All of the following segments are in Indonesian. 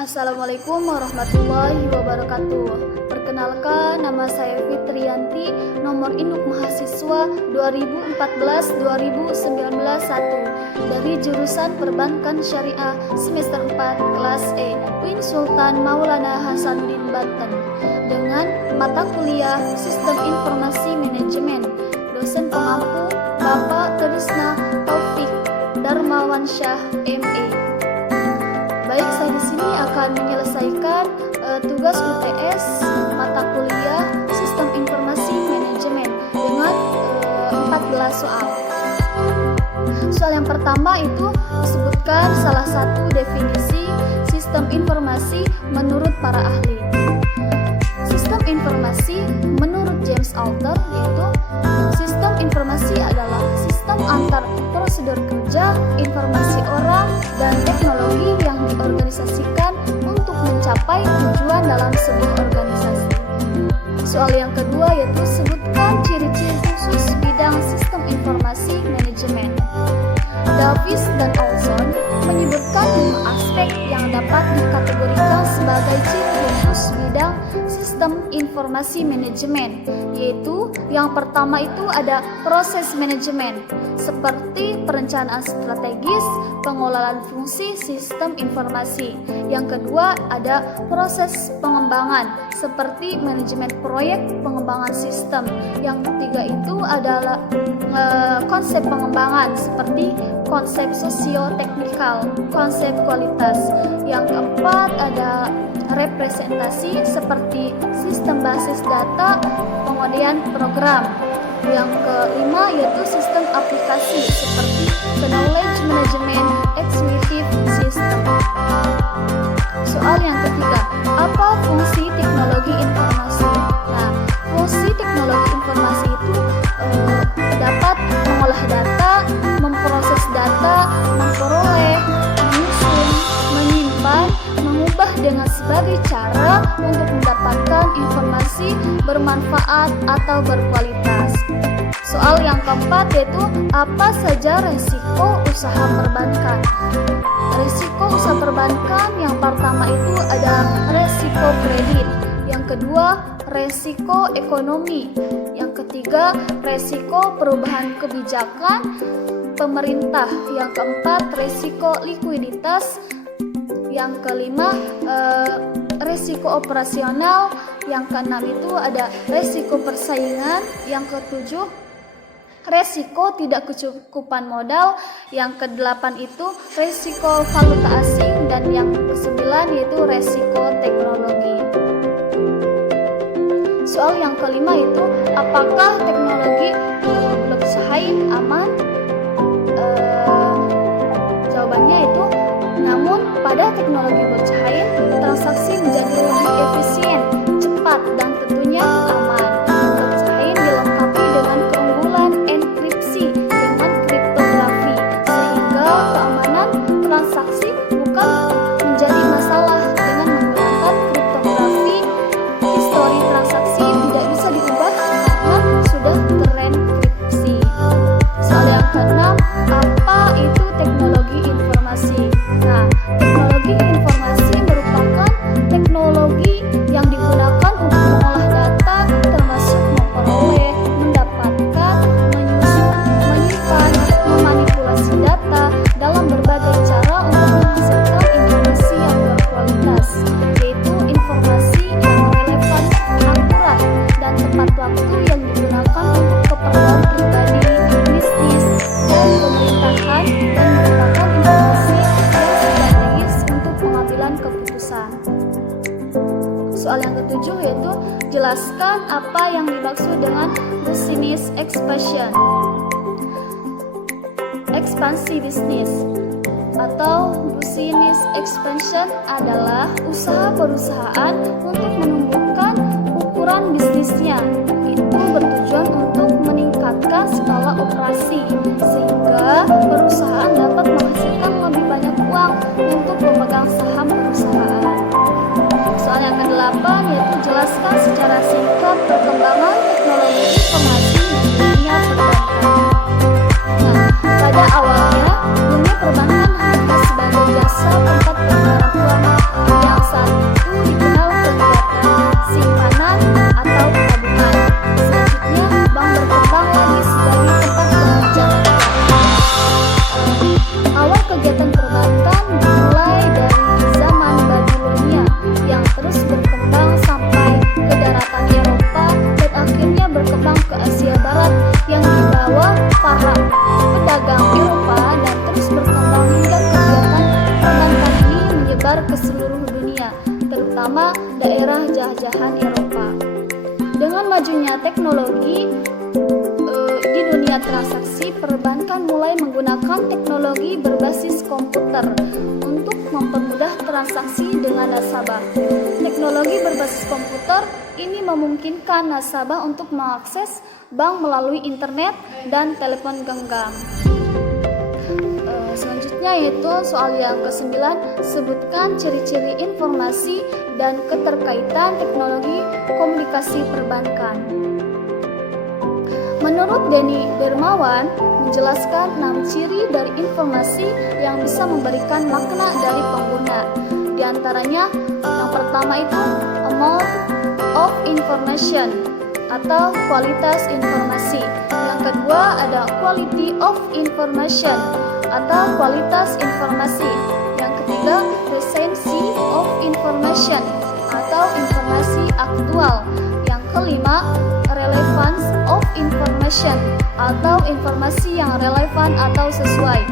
Assalamualaikum warahmatullahi wabarakatuh. Perkenalkan, nama saya Fitriyanti, nomor induk mahasiswa 2014-2019 1 dari jurusan Perbankan Syariah semester 4 kelas E, UIN Sultan Maulana Hasanuddin Banten, dengan mata kuliah Sistem Informasi Manajemen. Dosen pengampu Bapak Trisna Taufik Darmawansyah, MA. Baik, saya di sini akan menyelesaikan tugas UTS mata kuliah Sistem Informasi Manajemen dengan 14 soal. Soal yang pertama itu disebutkan salah satu definisi sistem informasi menurut para ahli. Sistem informasi menurut James Alter yaitu sistem informasi adalah sistem antar prosedur kerja, informasi orang, dan teknologi yang diorganisasikan untuk mencapai tujuan dalam sebuah organisasi. Soal yang kedua yaitu sebutkan ciri-ciri khusus bidang sistem informasi manajemen. Davis dan Olson menyebutkan 5 aspek yang dapat dikategorikan sebagai ciri khusus bidang sistem informasi manajemen, yaitu yang pertama itu ada proses manajemen, seperti perencanaan strategis, pengelolaan fungsi sistem informasi. Yang kedua ada proses pengembangan, seperti manajemen proyek pengembangan sistem. Yang ketiga itu adalah konsep pengembangan, seperti konsep sosio-teknikal, konsep kualitas. Yang keempat ada representasi, seperti sistem basis data, kemudian program. Yang kelima yaitu sistem aplikasi, seperti knowledge management executive system. Soal yang ketiga, apa fungsi teknologi informasi? Nah, fungsi teknologi informasi itu dapat mengolah data, memproses data, memperoleh, menyusun, menyimpan, mengubah dengan sebagai cara untuk mendapatkan informasi bermanfaat atau berkualitas. Soal yang keempat yaitu apa saja resiko usaha perbankan? Risiko usaha perbankan yang pertama itu ada resiko kredit, yang kedua resiko ekonomi, yang ketiga resiko perubahan kebijakan pemerintah, yang keempat resiko likuiditas, yang kelima resiko operasional, yang keenam itu ada resiko persaingan, yang ketujuh resiko tidak kecukupan modal, yang kedelapan itu resiko valuta asing, dan yang kesembilan yaitu resiko teknologi. Soal yang kelima itu apakah teknologi blockchain aman? Jawabannya itu namun pada teknologi blockchain transaksi menjadi lebih efisien, cepat, dan tentunya aman. Blockchain dilengkapi dengan keunggulan enkripsi dengan kriptografi, sehingga keamanan transaksi bukan menjadi masalah. Dengan menggunakan kriptografi, histori transaksi tidak bisa diubah karena sudah terenkripsi. Soal yang keenam, apa itu teknologi informasi? Nah, teknologi informasi merupakan teknologi yang digunakan untuk mengolah data, termasuk memperoleh, mendapatkan, menyusun, menyimpan, memanipulasi data dalam berbagai cara untuk menghasilkan informasi yang berkualitas, yaitu informasi yang relevan, akurat, dan tepat waktu yang digunakan untuk keperluan pribadi, bisnis, dan pemerintahan, dan merupakan informasi yang strategis untuk pengambilan keputusan. Soal yang ketujuh yaitu jelaskan apa yang dimaksud dengan business expansion. Ekspansi bisnis atau business expansion adalah usaha perusahaan untuk menumbuhkan ukuran bisnisnya. Itu bertujuan untuk meningkatkan skala operasi sehingga perusahaan dapat menghasilkan lebih banyak uang untuk pemegang saham perusahaan. Soal yang ke-8 yaitu jelaskan secara singkat perkembangan teknologi informasi di dunia perbankan. Nah, pada awalnya dunia perbankan hanya sebagai jasa tempat penukaran uang yang menyebar ke seluruh dunia, terutama daerah jajahan Eropa. Dengan majunya teknologi di dunia transaksi, perbankan mulai menggunakan teknologi berbasis komputer untuk mempermudah transaksi dengan nasabah. Teknologi berbasis komputer ini memungkinkan nasabah untuk mengakses bank melalui internet dan telepon genggam. Selanjutnya yaitu soal yang ke-9, sebutkan ciri-ciri informasi dan keterkaitan teknologi komunikasi perbankan. Menurut Denny Dermawan, menjelaskan 6 ciri dari informasi yang bisa memberikan makna dari pengguna. Di antaranya, yang pertama itu amount of information atau kualitas informasi. Yang kedua ada quality of information atau kualitas informasi. Yang ketiga, recency of information atau informasi aktual. Yang kelima, relevance of information atau informasi yang relevan atau sesuai.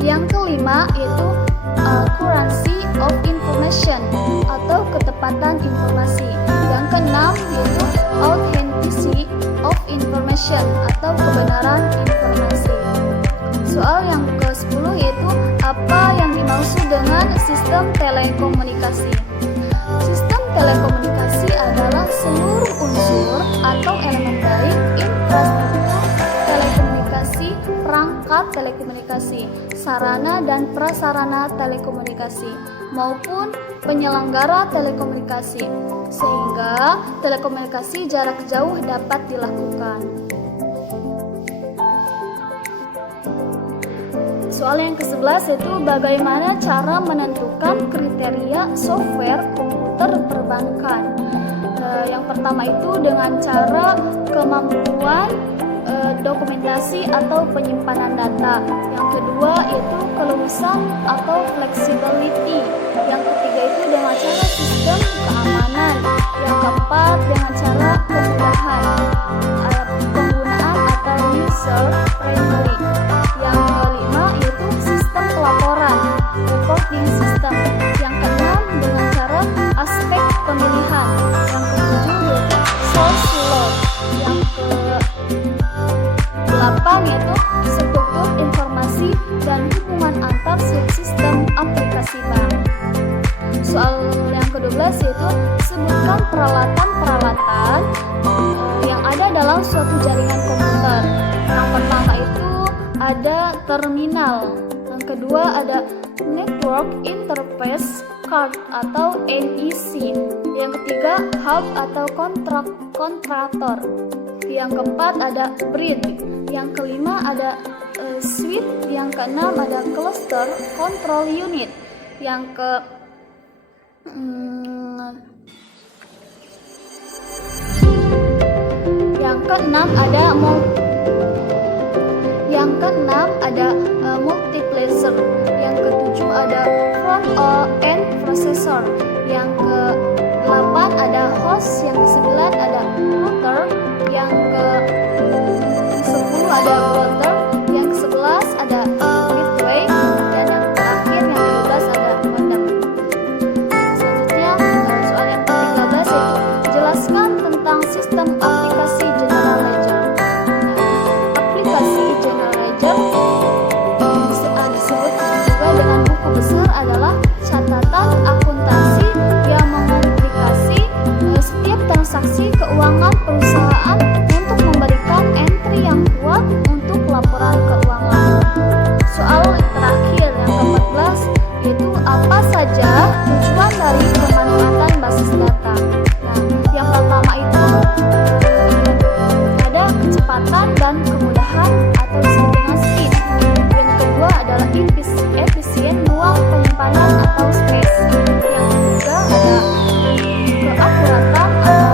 Yang kelima yaitu accuracy of information atau ketepatan informasi. Yang keenam yaitu authenticity of information atau kebenaran informasi. Soal yang ke-10 yaitu apa yang dimaksud dengan sistem telekomunikasi. Sistem telekomunikasi adalah seluruh unsur atau elemen dari infrastruktur telekomunikasi, perangkat telekomunikasi, sarana dan prasarana telekomunikasi, maupun penyelenggara telekomunikasi, sehingga telekomunikasi jarak jauh dapat dilakukan. Soal yang ke-11 yaitu bagaimana cara menentukan kriteria software komputer perbankan. Yang pertama itu dengan cara kemampuan dokumentasi atau penyimpanan data. Yang kedua yaitu keluasan atau flexibility. Yang ketiga itu dengan cara sistem keamanan. Yang keempat dengan cara kemudahan penggunaan atau user friendly. Yang kelima yaitu sistem pelaporan reporting system. Yang keenam dengan cara aspek pemilihan. Yang ketujuh yaitu source law. Yang ke-8 yaitu struktur informasi dan hubungan antar subsistem aplikasi bank. Soal yang ke-12 yaitu sebutkan peralatan-peralatan yang ada dalam suatu jaringan komputer. Yang pertama itu ada terminal. Yang kedua ada network interface card atau NEC. Yang ketiga hub atau kontrator. Yang keempat ada bridge. Yang kelima ada switch. Yang keenam ada cluster control unit. Yang keenam ada multiplexer. Yang ketujuh ada front end processor. Yang ke-8 ada host. Yang ke-9 ada router. Yang ke-10 ada router. Yang ke-11 ada gateway. Dan yang terakhir yang ke-12 ada modem. Selanjutnya soal yang ke-13 yaitu jelaskan tentang sistem aplikasi general ledger. Aplikasi general ledger disebut juga dengan buku besar adalah catatan akuntansi yang mengomplikasi setiap transaksi keuangan perusahaan untuk memberikan entry yang kuat untuk laporan keuangan. Soal terakhir yang ke-14 yaitu apa saja tujuan dari pemanfaatan basis data. Nah, yang pertama itu ada kecepatan dan kemudahan atau disebut dengan speed. Yang kedua adalah efisien ruang penyimpanan atau space. Yang ketiga ada keakuratan atau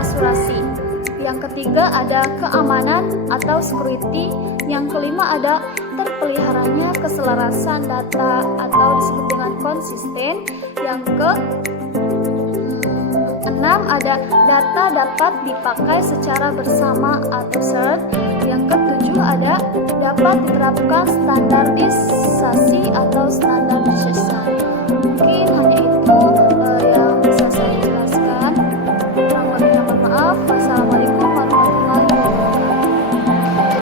asurasi. Yang ketiga ada keamanan atau security. Yang kelima ada terpeliharanya keselarasan data atau disebut dengan konsisten. Yang ke-6 ada data dapat dipakai secara bersama atau shared. Yang ke-7 ada dapat diterapkan standarisasi atau